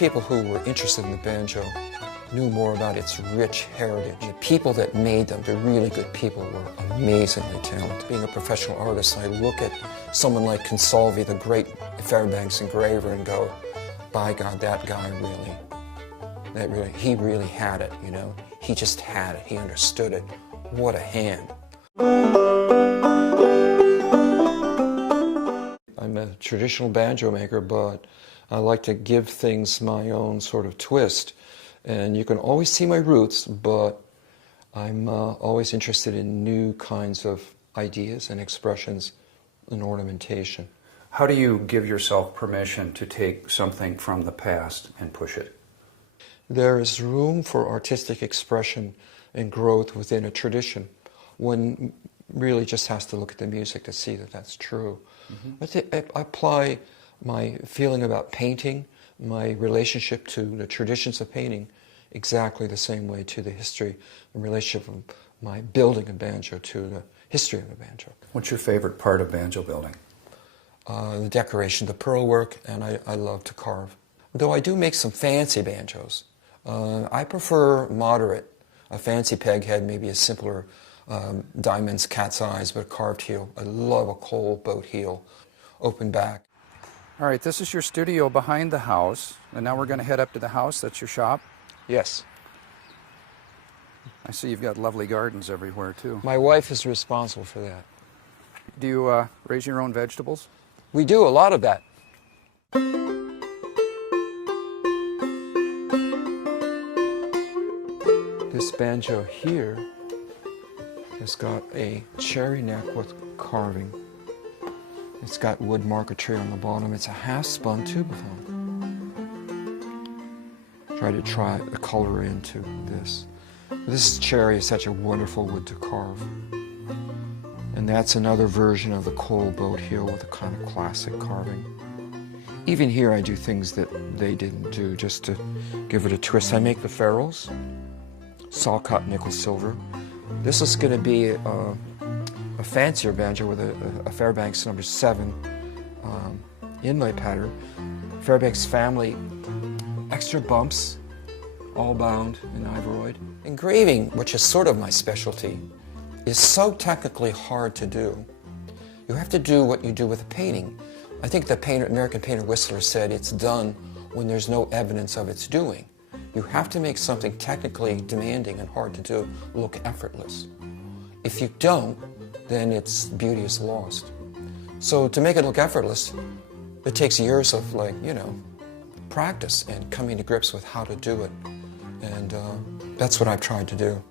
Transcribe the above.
people who were interested in the banjo knew more about its rich heritage. The people that made them, the really good people, were amazingly talented. Being a professional artist, I look at someone like Consalvi, the great Fairbanks engraver, and go, by God, that guy he really had it, you know? He just had it. He understood it. What a hand. I'm a traditional banjo maker, but I like to give things my own sort of twist. And you can always see my roots, but I'm always interested in new kinds of ideas and expressions and ornamentation. How do you give yourself permission to take something from the past and push it? There is room for artistic expression and growth within a tradition. One really just has to look at the music to see that that's true. Mm-hmm. I apply my feeling about painting, my relationship to the traditions of painting, exactly the same way to the history and relationship of my building a banjo to the history of the banjo. What's your favorite part of banjo building? The decoration, the pearl work, and I love to carve. Though I do make some fancy banjos. I prefer moderate. A fancy peg head, maybe a simpler diamonds, cat's eyes, but a carved heel. I love a coal boat heel, open back. All right, this is your studio behind the house, and now we're going to head up to the house. That's your shop? Yes. I see you've got lovely gardens everywhere, too. My wife is responsible for that. Do you raise your own vegetables? We do a lot of that. This banjo here has got a cherry neck with carving. It's got wood marquetry on the bottom. It's a half-spun tubaphone. Try to color into this. This cherry is such a wonderful wood to carve. And that's another version of the coal boat heel with a kind of classic carving. Even here I do things that they didn't do just to give it a twist. I make the ferrules, saw cut nickel silver. This is going to be a fancier banjo with a Fairbanks number 7 in my pattern. Fairbanks family, extra bumps, all bound in ivoroid. Engraving, which is sort of my specialty, is so technically hard to do. You have to do what you do with a painting. I think the American painter Whistler said it's done when there's no evidence of its doing. You have to make something technically demanding and hard to do look effortless. If you don't, then its beauty is lost. So to make it look effortless, it takes years of practice and coming to grips with how to do it. And that's what I've tried to do.